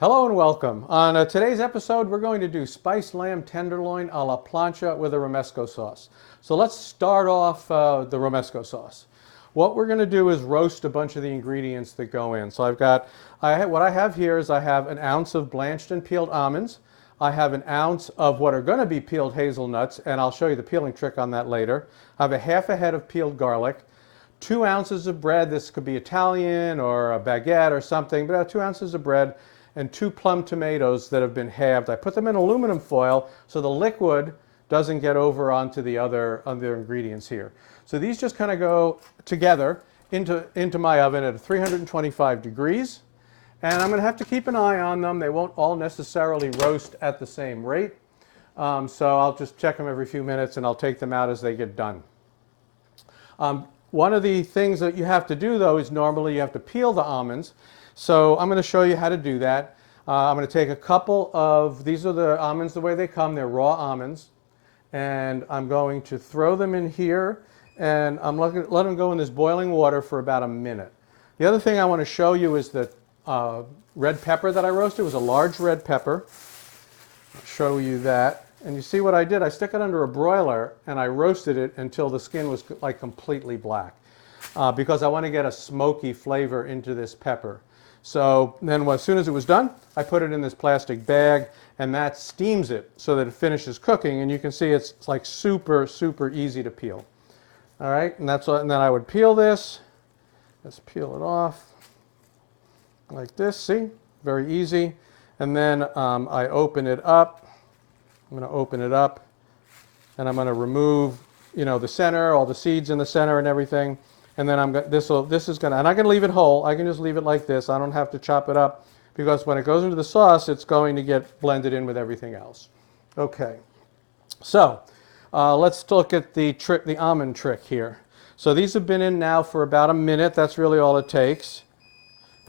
Hello and welcome. On today's episode, we're going to do spiced lamb tenderloin a la plancha with a Romesco sauce. So let's start off the Romesco sauce. What we're going to do is roast a bunch of the ingredients that go in. So what I have here is I have an ounce of blanched and peeled almonds. I have an ounce of what are going to be peeled hazelnuts, and I'll show you the peeling trick on that later. I have a half a head of peeled garlic, 2 ounces of bread. This could be Italian or a baguette or something, but 2 ounces of bread, and 2 plum tomatoes that have been halved. I put them in aluminum foil so the liquid doesn't get over onto the other ingredients here. So these just kind of go together into my oven at 325 degrees. And I'm going to have to keep an eye on them. They won't all necessarily roast at the same rate. So I'll just check them every few minutes and I'll take them out as they get done. One of the things that you have to do though is normally you have to peel the almonds. So I'm going to show you how to do that. I'm going to take a couple of, these are the almonds the way they come, they're raw almonds. And I'm going to throw them in here and I'm let them go in this boiling water for about a minute. The other thing I want to show you is the red pepper that I roasted. It was a large red pepper. I'll show you that. And you see what I did? I stuck it under a broiler and I roasted it until the skin was like completely black because I want to get a smoky flavor into this pepper. So then as soon as it was done, I put it in this plastic bag and that steams it so that it finishes cooking, and you can see it's like super easy to peel. All right, and then I would peel this. Let's peel it off like this, see? Very easy. And then I open it up. I'm going to open it up and I'm going to remove, the center, all the seeds in the center and everything. And then and I'm going to leave it whole. I can just leave it like this. I don't have to chop it up because when it goes into the sauce, it's going to get blended in with everything else. Okay, so let's look at the almond trick here. So these have been in now for about a minute. That's really all it takes.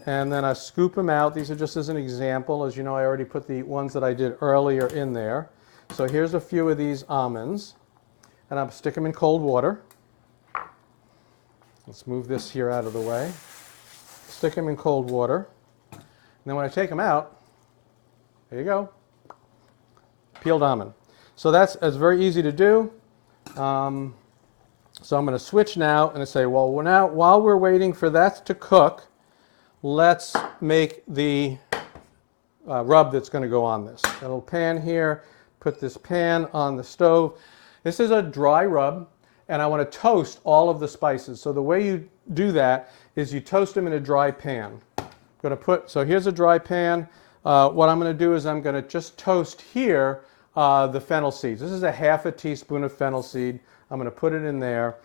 And then I scoop them out. These are just as an example. As you know, I already put the ones that I did earlier in there. So here's a few of these almonds. And I'll stick them in cold water. Let's move this here out of the way. Stick them in cold water. And then when I take them out, there you go, peeled almond. So that's very easy to do. So I'm going to switch now and say, well, now while we're waiting for that to cook, let's make the rub that's going to go on this. Got a little pan here. Put this pan on the stove. This is a dry rub. And I want to toast all of the spices. So the way you do that is you toast them in a dry pan. So here's a dry pan. What I'm going to do is I'm going to just toast here the fennel seeds. This is a half a teaspoon of fennel seed. I'm going to put it in there.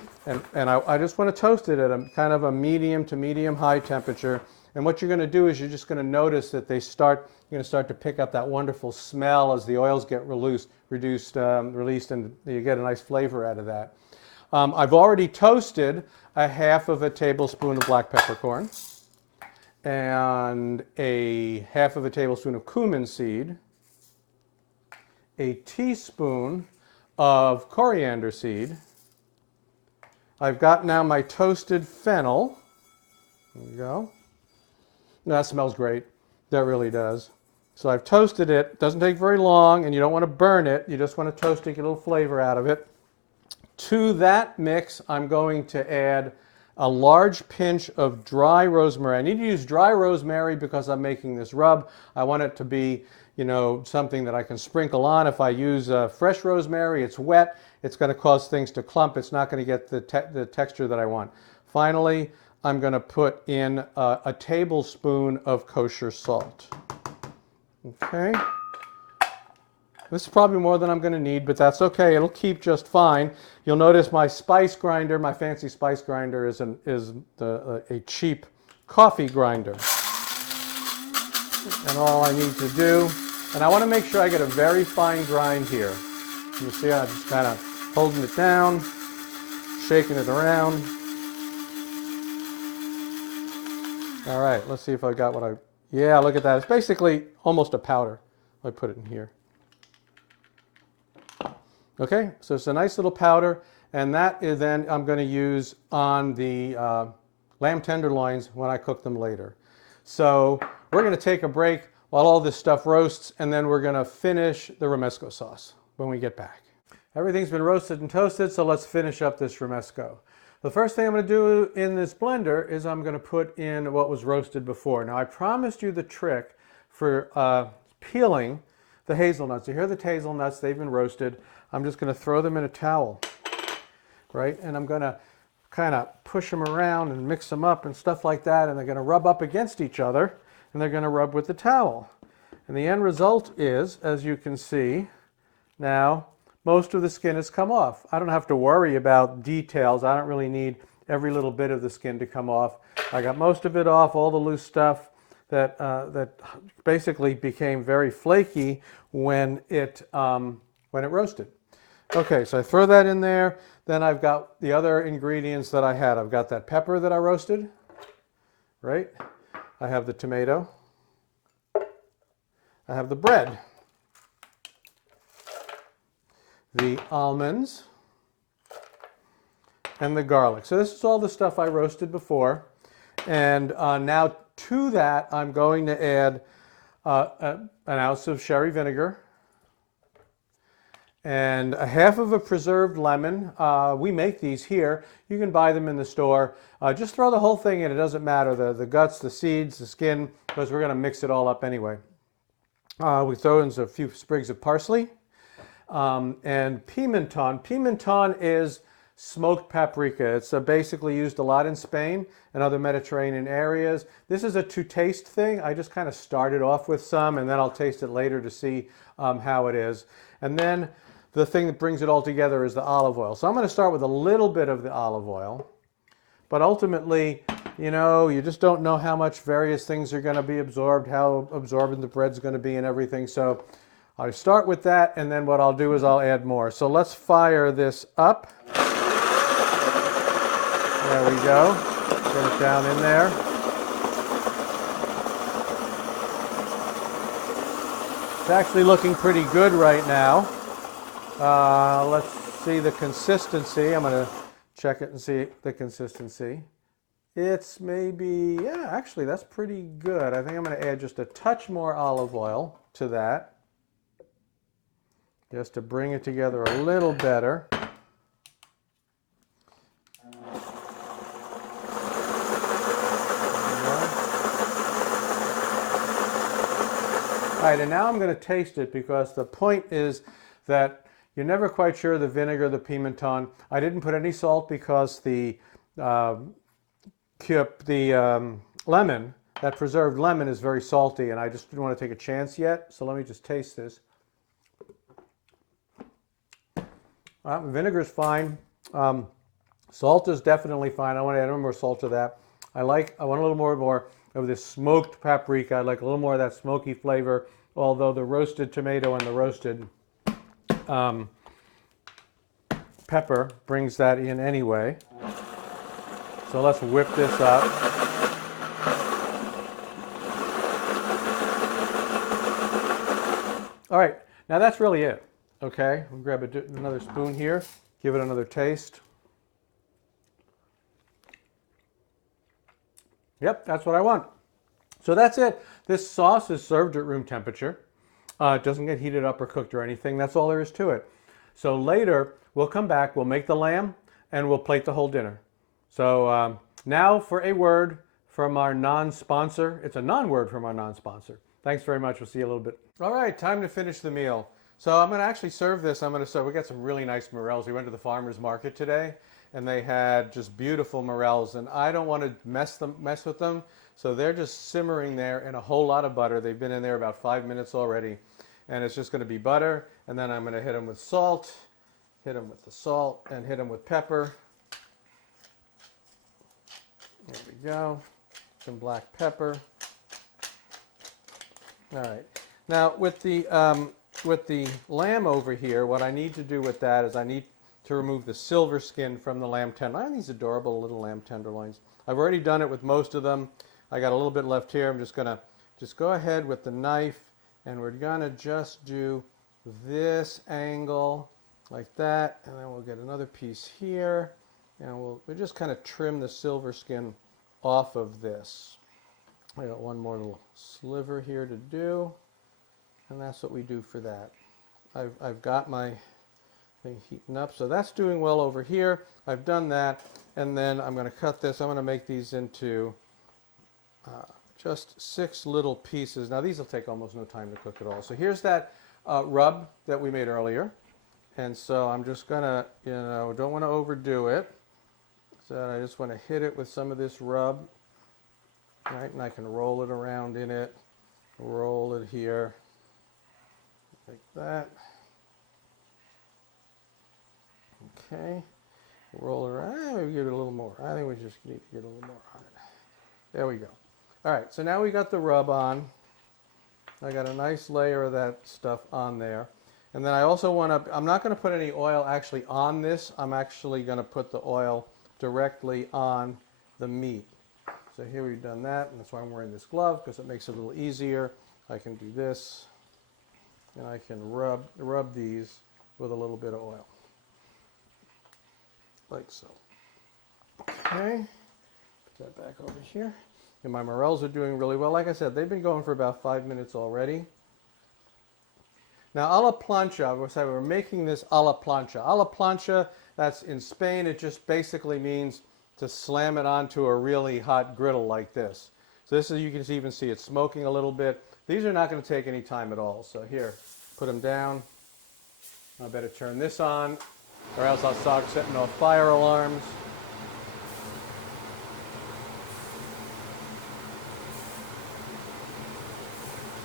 And I just want to toast it at a kind of a medium to medium high temperature. And what you're going to do is you're just going to notice that you're going to start to pick up that wonderful smell as the oils get released and you get a nice flavor out of that. I've already toasted a half of a tablespoon of black peppercorn and a half of a tablespoon of cumin seed, a teaspoon of coriander seed. I've got now my toasted fennel. There you go. That smells great. That really does. So I've toasted it. It doesn't take very long, and you don't want to burn it. You just want to toast it, get a little flavor out of it. To that mix, I'm going to add a large pinch of dry rosemary. I need to use dry rosemary because I'm making this rub. I want it to be, something that I can sprinkle on. If I use fresh rosemary, it's wet. It's going to cause things to clump. It's not going to get the texture that I want. Finally, I'm going to put in a tablespoon of kosher salt. Okay. This is probably more than I'm going to need, but that's okay. It'll keep just fine. You'll notice my spice grinder, my fancy spice grinder, is a cheap coffee grinder. And all I need to do, and I want to make sure I get a very fine grind here. You see, I'm just kind of holding it down, shaking it around. All right, let's see if I got yeah, look at that. It's basically almost a powder. I put it in here. Okay, so it's a nice little powder, and that is then I'm going to use on the lamb tenderloins when I cook them later. So we're going to take a break. while all this stuff roasts, and then we're going to finish the Romesco sauce when we get back. Everything's been roasted and toasted, so let's finish up this Romesco. The first thing I'm going to do in this blender is I'm going to put in what was roasted before. Now, I promised you the trick for peeling the hazelnuts. So here are the hazelnuts. They've been roasted. I'm just going to throw them in a towel, right? And I'm going to kind of push them around and mix them up and stuff like that, and they're going to rub up against each other, and they're going to rub with the towel. And the end result is, as you can see, now most of the skin has come off. I don't have to worry about details. I don't really need every little bit of the skin to come off. I got most of it off, all the loose stuff that basically became very flaky when it roasted. Okay, so I throw that in there. Then I've got the other ingredients that I had. I've got that pepper that I roasted, right? I have the tomato. I have the bread, the almonds, and the garlic. So this is all the stuff I roasted before. And now to that, I'm going to add an ounce of sherry vinegar and a half of a preserved lemon. We make these here. You can buy them in the store. Just throw the whole thing in. It doesn't matter, the guts, the seeds, the skin, because we're going to mix it all up anyway. We throw in a few sprigs of parsley and pimenton. Pimenton is smoked paprika. It's basically used a lot in Spain and other Mediterranean areas. This is a to-taste thing. I just kind of started off with some, and then I'll taste it later to see how it is. And then the thing that brings it all together is the olive oil. So I'm going to start with a little bit of the olive oil, but ultimately, you know, you just don't know how much various things are going to be absorbed, how absorbent the bread's going to be and everything. So I start with that, and then what I'll do is I'll add more. So let's fire this up. There we go. Get it down in there. It's actually looking pretty good right now. Let's see the consistency. I'm going to check it and see the consistency. It's maybe, yeah, actually that's pretty good. I think I'm going to add just a touch more olive oil to that, just to bring it together a little better. All right, and now I'm going to taste it, because the point is that you're never quite sure the vinegar, the pimenton. I didn't put any salt because the lemon, that preserved lemon, is very salty, and I just didn't want to take a chance yet. So let me just taste this. Vinegar is fine. Salt is definitely fine. I want to add a little more salt to that. I want a little more of this smoked paprika. I like a little more of that smoky flavor, although the roasted tomato and the roasted pepper brings that in anyway. So let's whip this up. All right, now that's really it. Okay, we'll grab another spoon here, give it another taste. Yep, that's what I want. So that's it. This sauce is served at room temperature. It doesn't get heated up or cooked or anything. That's all there is to it. So later, we'll come back, we'll make the lamb, and we'll plate the whole dinner. So now for a word from our non-sponsor. It's a non-word from our non-sponsor. Thanks very much. We'll see you a little bit. All right, time to finish the meal. So I'm going to actually serve this. We got some really nice morels. We went to the farmer's market today, and they had just beautiful morels, and I don't want to mess with them. So they're just simmering there in a whole lot of butter. They've been in there about 5 minutes already, and it's just going to be butter. And then I'm going to hit them with salt, hit them with the salt, and hit them with pepper. There we go. Some black pepper. All right. Now with the lamb over here, what I need to do with that is I need to remove the silver skin from the lamb tenderloin. These adorable little lamb tenderloins. I've already done it with most of them. I got a little bit left here. I'm just gonna go ahead with the knife, and we're gonna just do this angle like that, and then we'll get another piece here, and we'll just kind of trim the silver skin off of this. I got one more little sliver here to do, and that's what we do for that. I've got my thing heating up, so that's doing well over here. I've done that, and then I'm going to cut this. I'm going to make these into just 6 little pieces. Now these will take almost no time to cook at all. So here's that rub that we made earlier, and so I'm just going to, don't want to overdo it. So I just want to hit it with some of this rub, right? And I can roll it around in it, roll it here, like that. Okay, roll it around. Maybe give it a little more. I think we just need to get a little more on it. There we go. All right, so now we got the rub on. I got a nice layer of that stuff on there. And then I also want to, I'm not going to put any oil actually on this. I'm actually going to put the oil directly on the meat. So here we've done that, and that's why I'm wearing this glove, because it makes it a little easier. I can do this, and I can rub these with a little bit of oil, like so. Okay, put that back over here. And my morels are doing really well. Like I said, they've been going for about 5 minutes already. Now, a la plancha, we're making this a la plancha. A la plancha, that's in Spain, it just basically means to slam it onto a really hot griddle like this. So this is, you can even see it smoking a little bit. These are not going to take any time at all. So here, put them down. I better turn this on, or else I'll start setting off fire alarms.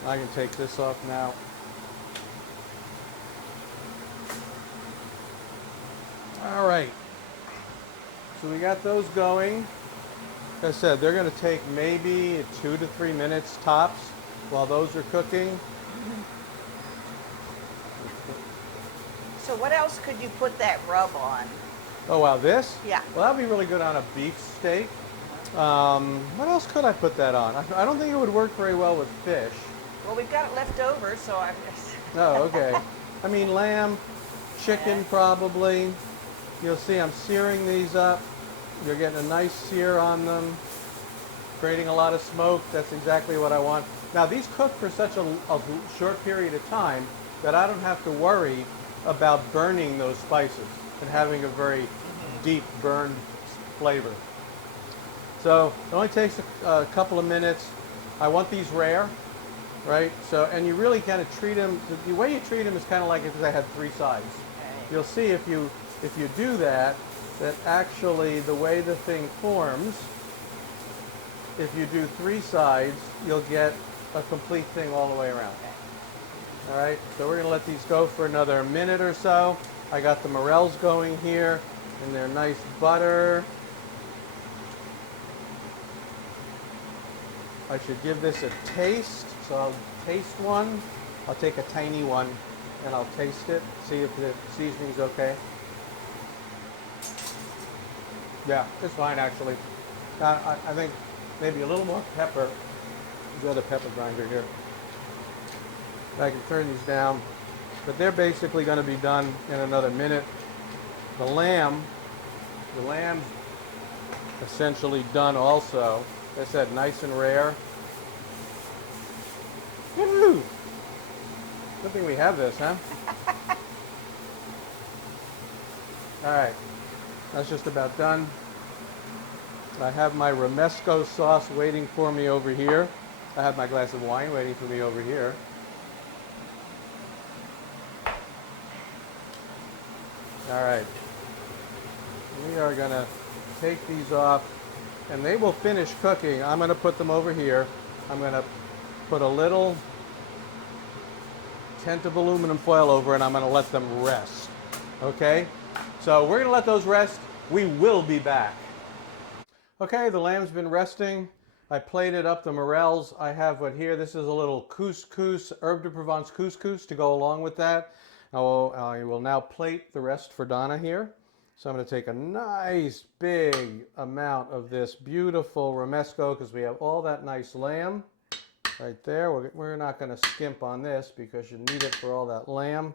I can take this off now. All right, so we got those going. Like I said, they're going to take maybe 2 to 3 minutes tops while those are cooking. So what else could you put that rub on? Oh wow, this? Yeah. Well, that'd be really good on a beef steak. What else could I put that on? I don't think it would work very well with fish. Well, we've got it left over, so I'm just... Oh, okay. I mean, lamb, chicken probably. You'll see I'm searing these up. You're getting a nice sear on them, creating a lot of smoke. That's exactly what I want. Now, these cook for such a short period of time that I don't have to worry about burning those spices and having a very deep burned flavor. So it only takes a couple of minutes. I want these rare, right? So, and you really kind of treat them, the way you treat them is kind of like if I had 3 sides. You'll see if you do that, that actually the way the thing forms, if you do 3 sides, you'll get a complete thing all the way around. All right, so we're going to let these go for another minute or so. I got the morels going here in their nice butter. I should give this a taste, so I'll taste one. I'll take a tiny one and I'll taste it, see if the seasoning's okay. Yeah, it's fine actually. I think maybe a little more pepper. The other pepper grinder here. I can turn these down, but they're basically going to be done in another minute. The lamb's essentially done also. As I said, nice and rare. Woo! Good thing we have this, huh? All right, that's just about done. I have my Romesco sauce waiting for me over here. I have my glass of wine waiting for me over here. All right, we are going to take these off, and they will finish cooking. I'm going to put them over here. I'm going to put a little tent of aluminum foil over, and I'm going to let them rest. Okay, so we're going to let those rest. We will be back. Okay, the lamb's been resting. I plated up the morels. I have what here. This is a little couscous, herb de Provence couscous to go along with that. I will now plate the rest for Donna here. So I'm going to take a nice big amount of this beautiful Romesco, because we have all that nice lamb right there. We're not going to skimp on this because you need it for all that lamb.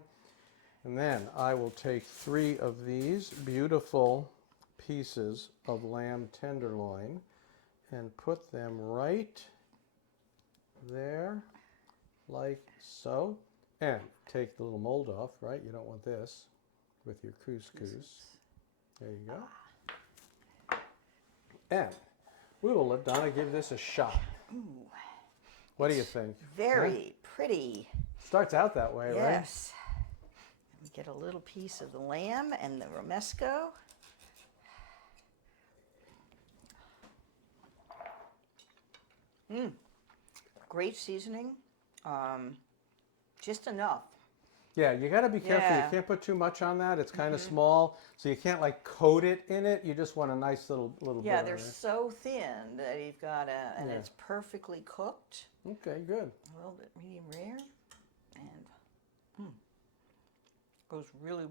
And then I will take 3 of these beautiful pieces of lamb tenderloin and put them right there, like so. And take the little mold off, right? You don't want this with your couscous. There you go. And we will let Donna give this a shot. Ooh, What do you think? very pretty. Starts out that way, right? Yes. Let me get a little piece of the lamb and the romesco. Great seasoning. Just enough. Yeah, you got to be careful. Yeah. You can't put too much on that. It's kind of small, so you can't like coat it in it. You just want a nice little bit Yeah, on they're there. so thin that you've got a, and Yeah. it's perfectly cooked. Okay, good. A little bit medium rare, and goes really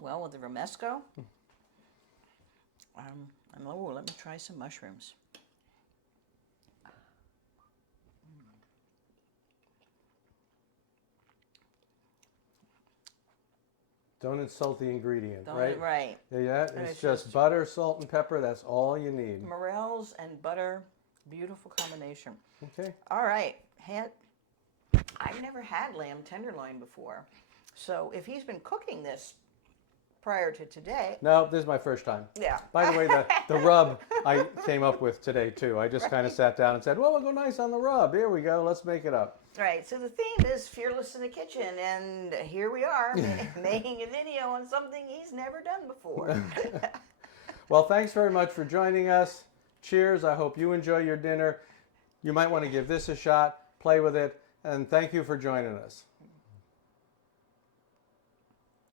well with the romesco. And oh, let me try some mushrooms. Don't insult the ingredient, Don't- right? Right. Yeah, And it's it's just just- butter, salt, and pepper. That's all you need. Morels and butter, beautiful combination. Okay. All right, I've never had lamb tenderloin before, so if he's been cooking this prior to today, No, this is my first time. yeah. By the way, the rub I came up with today too. I just kind of sat down and said, well, we'll go nice on the rub. Here we go. Let's make it up. Right, so the theme is Fearless in the Kitchen, and here we are making a video on something he's never done before. Well, thanks very much for joining us. Cheers. I hope you enjoy your dinner. You might want to give this a shot, play with it, and thank you for joining us.